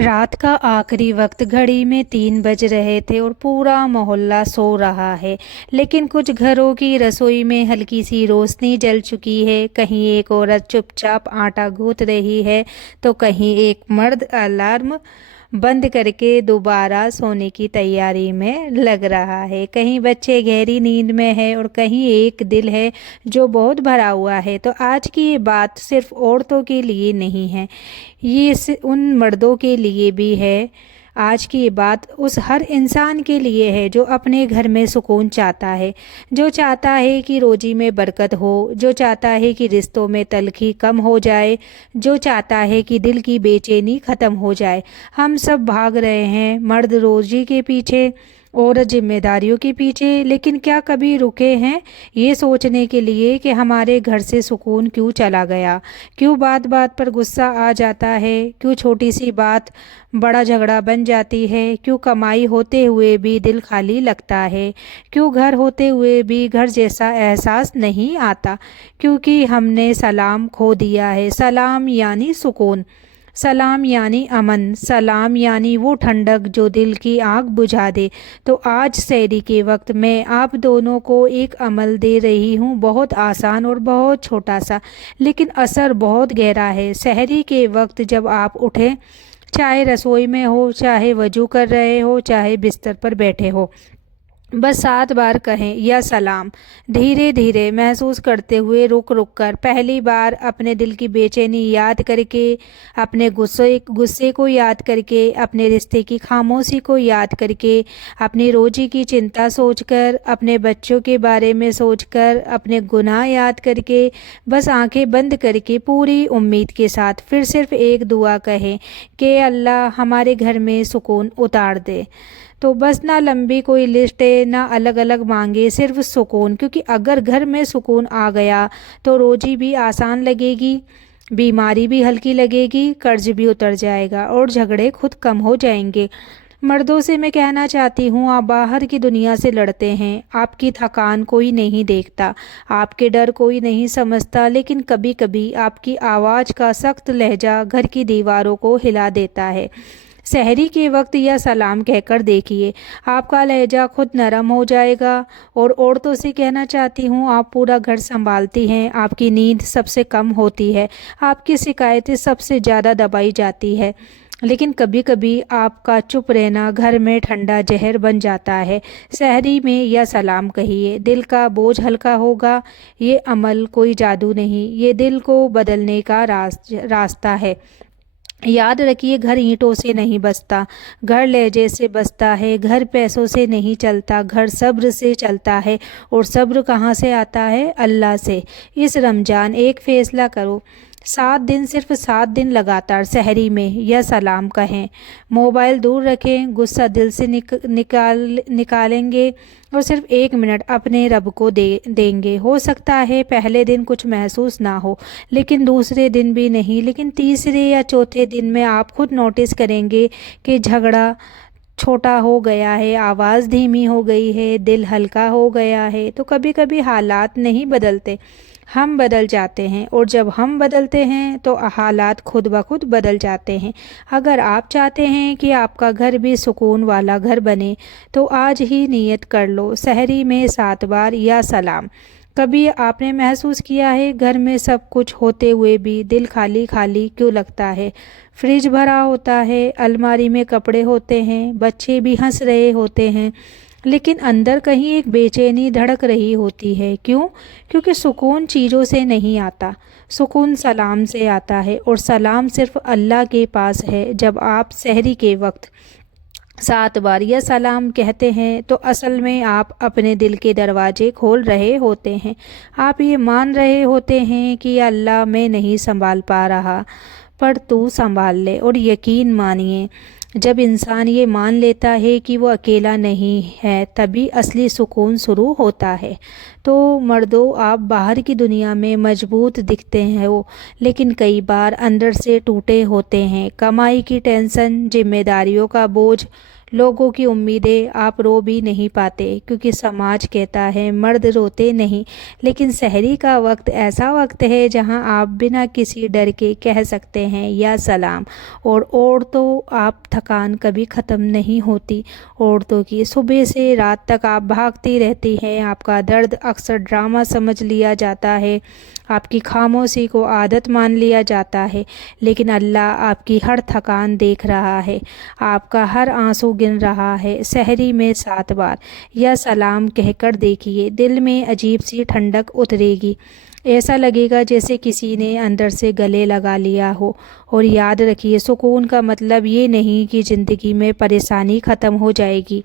रात का आखिरी वक्त घड़ी में 3 बज रहे थे और पूरा मोहल्ला सो रहा है। लेकिन कुछ घरों की रसोई में हल्की सी रोशनी जल चुकी है। कहीं एक औरत चुपचाप आटा गूंथ रही है तो कहीं एक मर्द अलार्म बंद करके दोबारा सोने की तैयारी में लग रहा है। कहीं बच्चे गहरी नींद में है और कहीं एक दिल है जो बहुत भरा हुआ है। तो आज की ये बात सिर्फ औरतों के लिए नहीं है, ये उन मर्दों के लिए भी है। आज की ये बात उस हर इंसान के लिए है जो अपने घर में सुकून चाहता है, जो चाहता है कि रोजी में बरकत हो, जो चाहता है कि रिश्तों में तलखी कम हो जाए, जो चाहता है कि दिल की बेचैनी ख़त्म हो जाए। हम सब भाग रहे हैं, मर्द रोजी के पीछे, औरत जिम्मेदारियों के पीछे, लेकिन क्या कभी रुके हैं ये सोचने के लिए कि हमारे घर से सुकून क्यों चला गया? क्यों बात बात पर गुस्सा आ जाता है? क्यों छोटी सी बात बड़ा झगड़ा बन जाती है? क्यों कमाई होते हुए भी दिल खाली लगता है? क्यों घर होते हुए भी घर जैसा एहसास नहीं आता? क्योंकि हमने सलाम खो दिया है। सलाम यानी सुकून, सलाम यानी अमन, सलाम यानी वो ठंडक जो दिल की आग बुझा दे। तो आज सहरी के वक्त मैं आप दोनों को एक अमल दे रही हूँ, बहुत आसान और बहुत छोटा सा, लेकिन असर बहुत गहरा है। सहरी के वक्त जब आप उठें, चाहे रसोई में हो, चाहे वजू कर रहे हो, चाहे बिस्तर पर बैठे हो, बस 7 बार कहें या सलाम, धीरे धीरे महसूस करते हुए, रुक रुक कर। पहली बार अपने दिल की बेचैनी याद करके, अपने गुस्से को याद करके, अपने रिश्ते की खामोशी को याद करके, अपनी रोजी की चिंता सोचकर, अपने बच्चों के बारे में सोचकर, अपने गुनाह याद करके, बस आंखें बंद करके पूरी उम्मीद के साथ फिर सिर्फ एक दुआ कहें कि अल्लाह हमारे घर में सुकून उतार दे। तो बस ना लंबी कोई लिस्ट है, ना अलग अलग मांगे, सिर्फ सुकून। क्योंकि अगर घर में सुकून आ गया तो रोजी भी आसान लगेगी, बीमारी भी हल्की लगेगी, कर्ज भी उतर जाएगा और झगड़े खुद कम हो जाएंगे। मर्दों से मैं कहना चाहती हूँ, आप बाहर की दुनिया से लड़ते हैं, आपकी थकान कोई नहीं देखता, आपके डर कोई नहीं समझता, लेकिन कभी कभी आपकी आवाज़ का सख्त लहजा घर की दीवारों को हिला देता है। सहरी के वक्त या सलाम कहकर देखिए, आपका लहजा खुद नरम हो जाएगा। और औरतों से कहना चाहती हूँ, आप पूरा घर संभालती हैं, आपकी नींद सबसे कम होती है, आपकी शिकायतें सबसे ज़्यादा दबाई जाती है, लेकिन कभी कभी आपका चुप रहना घर में ठंडा जहर बन जाता है। सहरी में या सलाम कहिए, दिल का बोझ हल्का होगा। ये अमल कोई जादू नहीं, ये दिल को बदलने का रास्ता है। याद रखिए, घर ईंटों से नहीं बसता, घर लहजे से बसता है। घर पैसों से नहीं चलता, घर सब्र से चलता है। और सब्र कहाँ से आता है? अल्लाह से। इस रमज़ान एक फ़ैसला करो, 7 दिन, सिर्फ 7 दिन लगातार सहरी में या सलाम कहें, मोबाइल दूर रखें, गुस्सा दिल से निकालेंगे और सिर्फ 1 मिनट अपने रब को देंगे। हो सकता है पहले दिन कुछ महसूस ना हो, लेकिन दूसरे दिन भी नहीं, लेकिन तीसरे या चौथे दिन में आप खुद नोटिस करेंगे कि झगड़ा छोटा हो गया है, आवाज़ धीमी हो गई है, दिल हल्का हो गया है। तो कभी कभी हालात नहीं बदलते, हम बदल जाते हैं, और जब हम बदलते हैं तो हालात खुद ब खुद बदल जाते हैं। अगर आप चाहते हैं कि आपका घर भी सुकून वाला घर बने तो आज ही नियत कर लो, सहरी में 7 बार या सलाम। कभी आपने महसूस किया है घर में सब कुछ होते हुए भी दिल खाली खाली क्यों लगता है? फ्रिज भरा होता है, अलमारी में कपड़े होते हैं, बच्चे भी हंस रहे होते हैं, लेकिन अंदर कहीं एक बेचैनी धड़क रही होती है। क्यों? क्योंकि सुकून चीज़ों से नहीं आता, सुकून सलाम से आता है। और सलाम सिर्फ अल्लाह के पास है। जब आप सहरी के वक्त 7 बार या सलाम कहते हैं तो असल में आप अपने दिल के दरवाजे खोल रहे होते हैं। आप ये मान रहे होते हैं कि अल्लाह मैं नहीं संभाल पा रहा, पर तू संभाल ले। और यकीन मानिए, जब इंसान ये मान लेता है कि वो अकेला नहीं है, तभी असली सुकून शुरू होता है। तो मर्दों, आप बाहर की दुनिया में मजबूत दिखते हैं वो, लेकिन कई बार अंदर से टूटे होते हैं। कमाई की टेंशन, जिम्मेदारियों का बोझ, लोगों की उम्मीदें आप रो भी नहीं पाते, क्योंकि समाज कहता है मर्द रोते नहीं। लेकिन सहरी का वक्त ऐसा वक्त है जहां आप बिना किसी डर के कह सकते हैं या सलाम। और तो आप थकान कभी ख़त्म नहीं होती। औरतों की सुबह से रात तक आप भागती रहती हैं। आपका दर्द अक्सर ड्रामा समझ लिया जाता है, आपकी खामोशी को आदत मान लिया जाता है। लेकिन अल्लाह आपकी हर थकान देख रहा है, आपका हर आंसू गिन रहा है। सहरी में 7 बार या सलाम कहकर देखिए, दिल में अजीब सी ठंडक उतरेगी। ऐसा लगेगा जैसे किसी ने अंदर से गले लगा लिया हो। और याद रखिए, सुकून का मतलब ये नहीं कि ज़िंदगी में परेशानी ख़त्म हो जाएगी।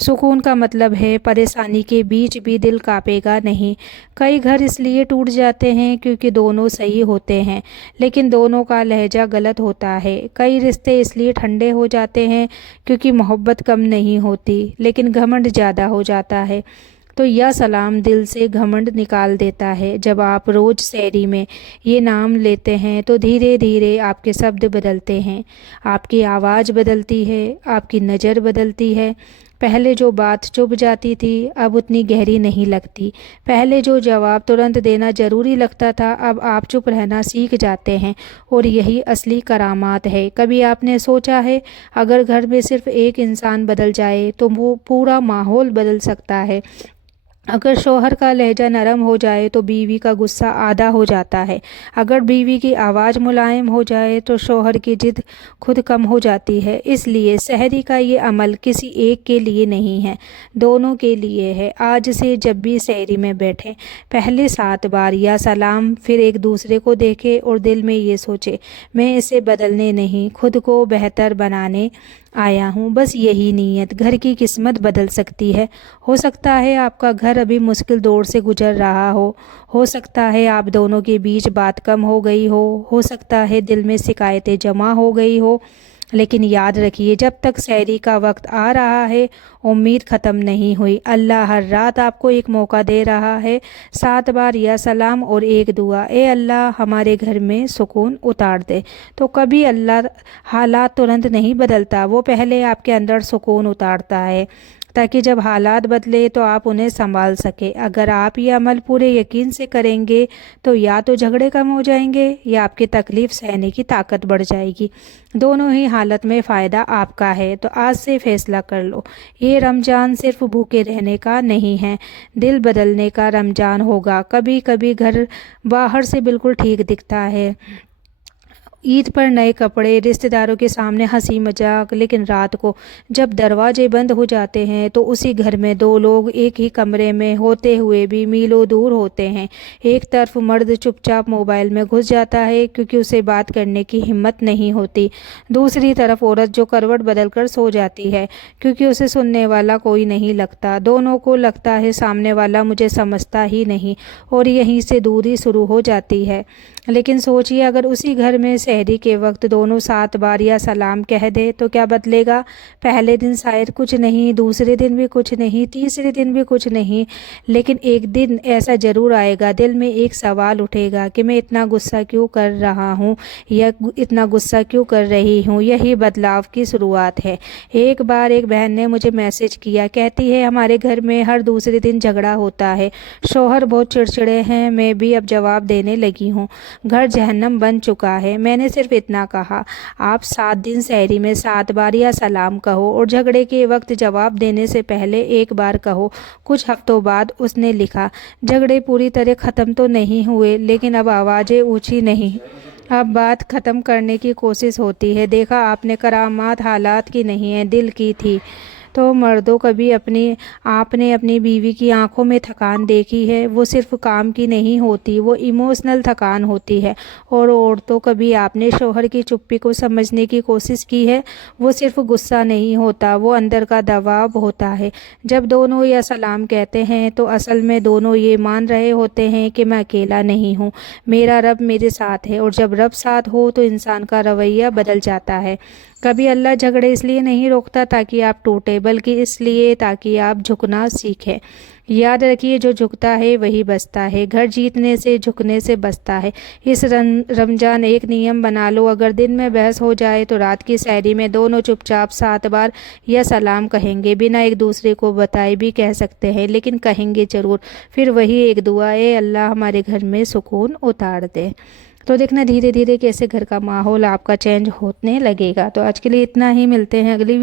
सुकून का मतलब है परेशानी के बीच भी दिल कांपेगा नहीं। कई घर इसलिए टूट जाते हैं क्योंकि दोनों सही होते हैं, लेकिन दोनों का लहजा गलत होता है। कई रिश्ते इसलिए ठंडे हो जाते हैं क्योंकि मोहब्बत कम नहीं होती, लेकिन घमंड ज़्यादा हो जाता है। तो यह सलाम दिल से घमंड निकाल देता है। जब आप रोज़ सहरी में ये नाम लेते हैं तो धीरे धीरे आपके शब्द बदलते हैं, आपकी आवाज़ बदलती है, आपकी नज़र बदलती है। पहले जो बात चुभ जाती थी अब उतनी गहरी नहीं लगती। पहले जो जवाब तुरंत देना ज़रूरी लगता था अब आप चुप रहना सीख जाते हैं। और यही असली करामात है। कभी आपने सोचा है अगर घर में सिर्फ एक इंसान बदल जाए तो वो पूरा माहौल बदल सकता है। अगर शौहर का लहजा नरम हो जाए तो बीवी का गुस्सा आधा हो जाता है। अगर बीवी की आवाज़ मुलायम हो जाए तो शौहर की जिद खुद कम हो जाती है। इसलिए सहरी का ये अमल किसी एक के लिए नहीं है, दोनों के लिए है। आज से जब भी सहरी में बैठें, पहले 7 बार या सलाम, फिर एक दूसरे को देखें और दिल में ये सोचे, मैं इसे बदलने नहीं, खुद को बेहतर बनाने आया हूँ। बस यही नीयत घर की किस्मत बदल सकती है। हो सकता है आपका घर अभी मुश्किल दौर से गुजर रहा हो सकता है आप दोनों के बीच बात कम हो गई हो सकता है दिल में शिकायतें जमा हो गई हो। लेकिन याद रखिए, जब तक सहरी का वक्त आ रहा है उम्मीद ख़त्म नहीं हुई। अल्लाह हर रात आपको एक मौका दे रहा है। 7 बार या सलाम और एक दुआ, ए अल्लाह हमारे घर में सुकून उतार दे। तो कभी अल्लाह हालात तुरंत नहीं बदलता, वो पहले आपके अंदर सुकून उतारता है ताकि जब हालात बदले तो आप उन्हें संभाल सके। अगर आप ये अमल पूरे यकीन से करेंगे तो या तो झगड़े कम हो जाएंगे या आपकी तकलीफ़ सहने की ताकत बढ़ जाएगी। दोनों ही हालत में फ़ायदा आपका है। तो आज से फ़ैसला कर लो, ये रमज़ान सिर्फ भूखे रहने का नहीं है, दिल बदलने का रमज़ान होगा। कभी कभी घर बाहर से बिल्कुल ठीक दिखता है, ईद पर नए कपड़े, रिश्तेदारों के सामने हंसी मजाक, लेकिन रात को जब दरवाजे बंद हो जाते हैं तो उसी घर में 2 लोग एक ही कमरे में होते हुए भी मीलों दूर होते हैं। एक तरफ मर्द चुपचाप मोबाइल में घुस जाता है क्योंकि उसे बात करने की हिम्मत नहीं होती। दूसरी तरफ औरत जो करवट बदल कर सो जाती है क्योंकि उसे सुनने वाला कोई नहीं लगता। दोनों को लगता है सामने वाला मुझे समझता ही नहीं, और यहीं से दूरी शुरू हो जाती है। लेकिन सोचिए, अगर उसी घर में सहरी के वक्त दोनों 7 बार या सलाम कह दे तो क्या बदलेगा? पहले दिन शायद कुछ नहीं, दूसरे दिन भी कुछ नहीं, तीसरे दिन भी कुछ नहीं, लेकिन एक दिन ऐसा ज़रूर आएगा दिल में एक सवाल उठेगा कि मैं इतना गुस्सा क्यों कर रहा हूँ या इतना गुस्सा क्यों कर रही हूँ। यही बदलाव की शुरुआत है। एक बार एक बहन ने मुझे मैसेज किया, कहती है हमारे घर में हर दूसरे दिन झगड़ा होता है, शौहर बहुत चिड़चिड़े हैं। मैं भी अब जवाब देने लगी हूँ, घर जहन्नम बन चुका है। मैंने सिर्फ इतना कहा, आप 7 दिन सहरी में 7 बार या सलाम कहो और झगड़े के वक्त जवाब देने से पहले एक बार कहो। कुछ हफ्तों बाद उसने लिखा, झगड़े पूरी तरह ख़त्म तो नहीं हुए, लेकिन अब आवाज़ें ऊंची नहीं, अब बात ख़त्म करने की कोशिश होती है। देखा आपने, करामात हालात की नहीं है, दिल की थी। तो मर्दों, कभी आपने अपनी बीवी की आंखों में थकान देखी है? वो सिर्फ काम की नहीं होती, वो इमोशनल थकान होती है। और औरतों, कभी आपने शौहर की चुप्पी को समझने की कोशिश की है? वो सिर्फ गुस्सा नहीं होता, वो अंदर का दबाव होता है। जब दोनों या सलाम कहते हैं तो असल में दोनों ये मान रहे होते हैं कि मैं अकेला नहीं हूँ, मेरा रब मेरे साथ है। और जब रब साथ हो तो इंसान का रवैया बदल जाता है। کبھی اللہ جھگڑے اس لیے نہیں روکتا تاکہ آپ ٹوٹے، بلکہ اس لیے تاکہ آپ جھکنا سیکھیں۔ یاد رکھیے جو جھکتا ہے وہی بستا ہے، گھر جیتنے سے جھکنے سے بستا ہے۔ اس رمضان ایک نیم بنا لو، اگر دن میں بحث ہو جائے تو رات کی سحری میں دونوں چپ چاپ 7 بار یا سلام کہیں گے، بنا ایک دوسرے کو بتائے بھی کہہ سکتے ہیں، لیکن کہیں گے ضرور۔ پھر وہی ایک دعا ہے، اللہ ہمارے گھر میں سکون اتار دے۔ تو دیکھنا دھیرے دھیرے کیسے گھر کا ماحول آپ کا چینج ہونے لگے گا۔ تو آج کے لیے اتنا ہی، ملتے ہیں اگلی